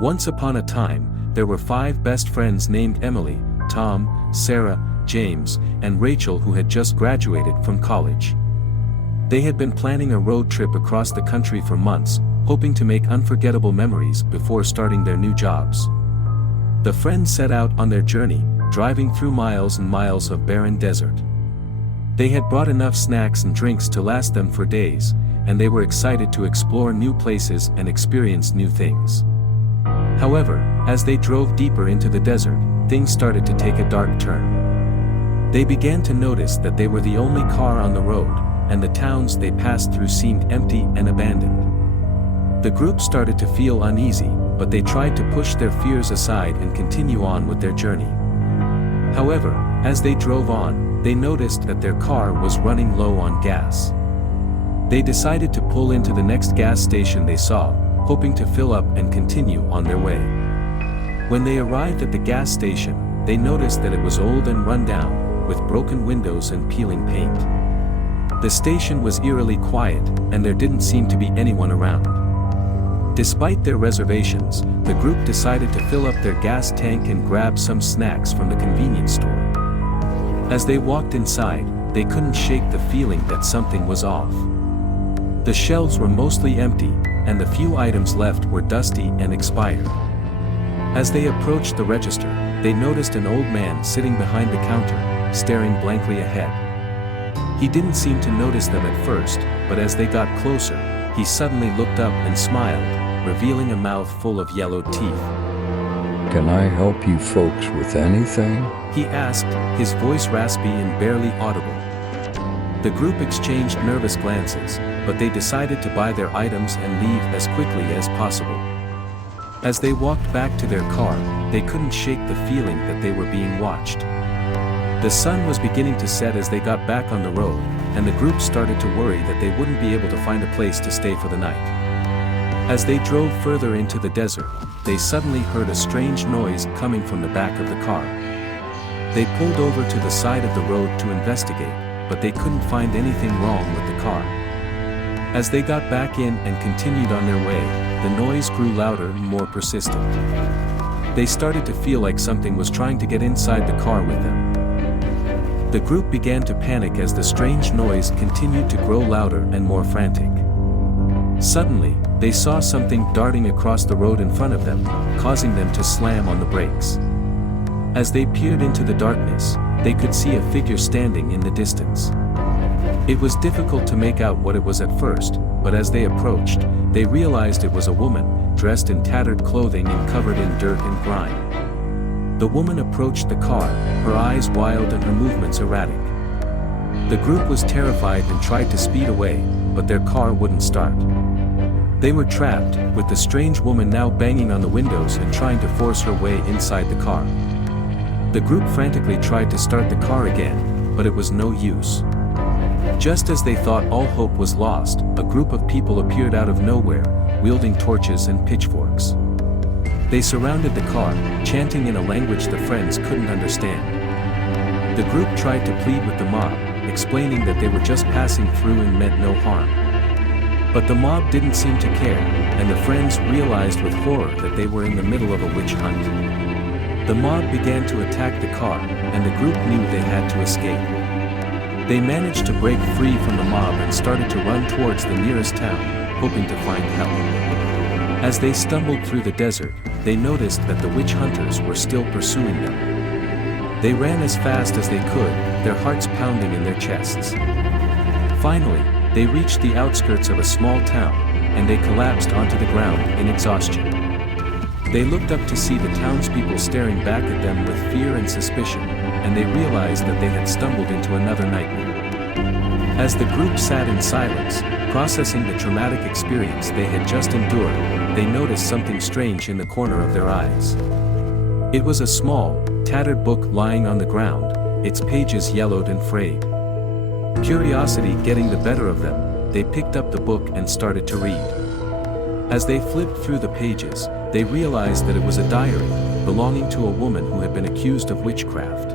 Once upon a time, there were 5 best friends named Emily, Tom, Sarah, James, and Rachel who had just graduated from college. They had been planning a road trip across the country for months, hoping to make unforgettable memories before starting their new jobs. The friends set out on their journey, driving through miles and miles of barren desert. They had brought enough snacks and drinks to last them for days, and they were excited to explore new places and experience new things. However, as they drove deeper into the desert, things started to take a dark turn. They began to notice that they were the only car on the road, and the towns they passed through seemed empty and abandoned. The group started to feel uneasy, but they tried to push their fears aside and continue on with their journey. However, as they drove on, they noticed that their car was running low on gas. They decided to pull into the next gas station they saw, hoping to fill up and continue on their way. When they arrived at the gas station, they noticed that it was old and run down, with broken windows and peeling paint. The station was eerily quiet, and there didn't seem to be anyone around. Despite their reservations, the group decided to fill up their gas tank and grab some snacks from the convenience store. As they walked inside, they couldn't shake the feeling that something was off. The shelves were mostly empty, and the few items left were dusty and expired. As they approached the register, they noticed an old man sitting behind the counter, staring blankly ahead. He didn't seem to notice them at first, but as they got closer, he suddenly looked up and smiled, revealing a mouth full of yellowed teeth. "Can I help you folks with anything?" he asked, his voice raspy and barely audible. The group exchanged nervous glances, but they decided to buy their items and leave as quickly as possible. As they walked back to their car, they couldn't shake the feeling that they were being watched. The sun was beginning to set as they got back on the road, and the group started to worry that they wouldn't be able to find a place to stay for the night. As they drove further into the desert, they suddenly heard a strange noise coming from the back of the car. They pulled over to the side of the road to investigate, but they couldn't find anything wrong with the car. As they got back in and continued on their way, the noise grew louder and more persistent. They started to feel like something was trying to get inside the car with them. The group began to panic as the strange noise continued to grow louder and more frantic. Suddenly, they saw something darting across the road in front of them, causing them to slam on the brakes. As they peered into the darkness, they could see a figure standing in the distance. It was difficult to make out what it was at first, but as they approached, they realized it was a woman, dressed in tattered clothing and covered in dirt and grime. The woman approached the car, her eyes wild and her movements erratic. The group was terrified and tried to speed away, but their car wouldn't start. They were trapped, with the strange woman now banging on the windows and trying to force her way inside the car. The group frantically tried to start the car again, but it was no use. Just as they thought all hope was lost, a group of people appeared out of nowhere, wielding torches and pitchforks. They surrounded the car, chanting in a language the friends couldn't understand. The group tried to plead with the mob, explaining that they were just passing through and meant no harm. But the mob didn't seem to care, and the friends realized with horror that they were in the middle of a witch hunt. The mob began to attack the car, and the group knew they had to escape. They managed to break free from the mob and started to run towards the nearest town, hoping to find help. As they stumbled through the desert, they noticed that the witch hunters were still pursuing them. They ran as fast as they could, their hearts pounding in their chests. Finally, they reached the outskirts of a small town, and they collapsed onto the ground in exhaustion. They looked up to see the townspeople staring back at them with fear and suspicion, and they realized that they had stumbled into another nightmare. As the group sat in silence, processing the traumatic experience they had just endured, they noticed something strange in the corner of their eyes. It was a small, tattered book lying on the ground, its pages yellowed and frayed. Curiosity getting the better of them, they picked up the book and started to read. As they flipped through the pages, they realized that it was a diary, belonging to a woman who had been accused of witchcraft.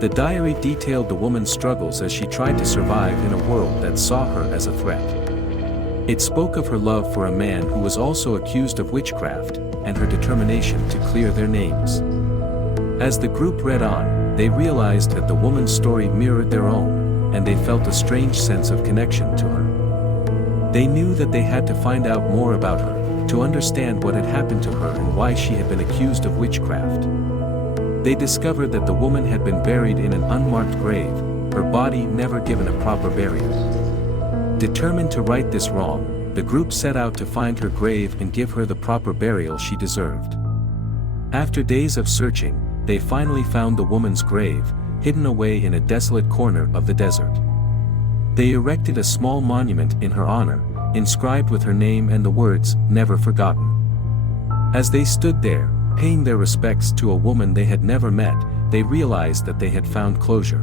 The diary detailed the woman's struggles as she tried to survive in a world that saw her as a threat. It spoke of her love for a man who was also accused of witchcraft, and her determination to clear their names. As the group read on, they realized that the woman's story mirrored their own, and they felt a strange sense of connection to her. They knew that they had to find out more about her, to understand what had happened to her and why she had been accused of witchcraft. They discovered that the woman had been buried in an unmarked grave, her body never given a proper burial. Determined to right this wrong, the group set out to find her grave and give her the proper burial she deserved. After days of searching, they finally found the woman's grave, hidden away in a desolate corner of the desert. They erected a small monument in her honor, inscribed with her name and the words, "Never Forgotten." As they stood there, paying their respects to a woman they had never met, they realized that they had found closure.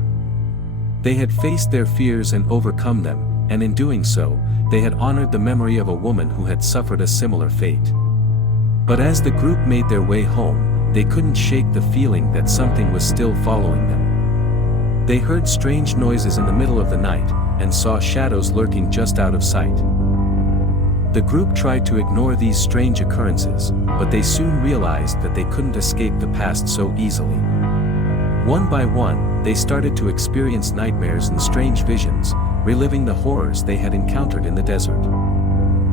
They had faced their fears and overcome them, and in doing so, they had honored the memory of a woman who had suffered a similar fate. But as the group made their way home, they couldn't shake the feeling that something was still following them. They heard strange noises in the middle of the night, and saw shadows lurking just out of sight. The group tried to ignore these strange occurrences, but they soon realized that they couldn't escape the past so easily. One by one, they started to experience nightmares and strange visions, reliving the horrors they had encountered in the desert.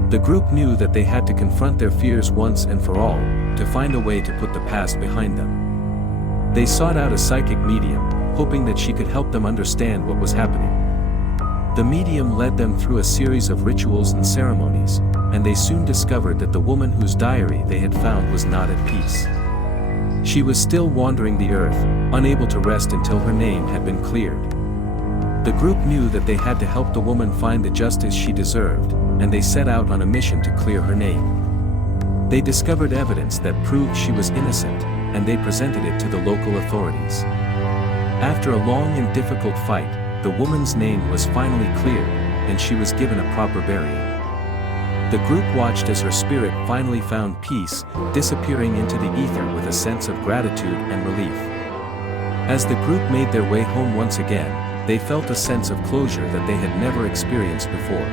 The group knew that they had to confront their fears once and for all, to find a way to put the past behind them. They sought out a psychic medium, hoping that she could help them understand what was happening. The medium led them through a series of rituals and ceremonies, and they soon discovered that the woman whose diary they had found was not at peace. She was still wandering the earth, unable to rest until her name had been cleared. The group knew that they had to help the woman find the justice she deserved, and they set out on a mission to clear her name. They discovered evidence that proved she was innocent, and they presented it to the local authorities. After a long and difficult fight, the woman's name was finally cleared, and she was given a proper burial. The group watched as her spirit finally found peace, disappearing into the ether with a sense of gratitude and relief. As the group made their way home once again, they felt a sense of closure that they had never experienced before.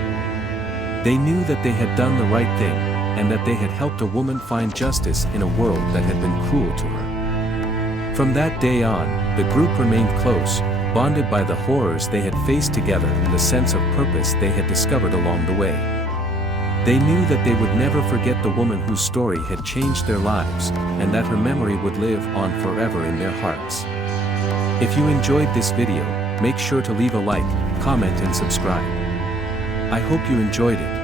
They knew that they had done the right thing, and that they had helped a woman find justice in a world that had been cruel to her. From that day on, the group remained close, bonded by the horrors they had faced together and the sense of purpose they had discovered along the way. They knew that they would never forget the woman whose story had changed their lives, and that her memory would live on forever in their hearts. If you enjoyed this video, make sure to leave a like, comment and subscribe. I hope you enjoyed it.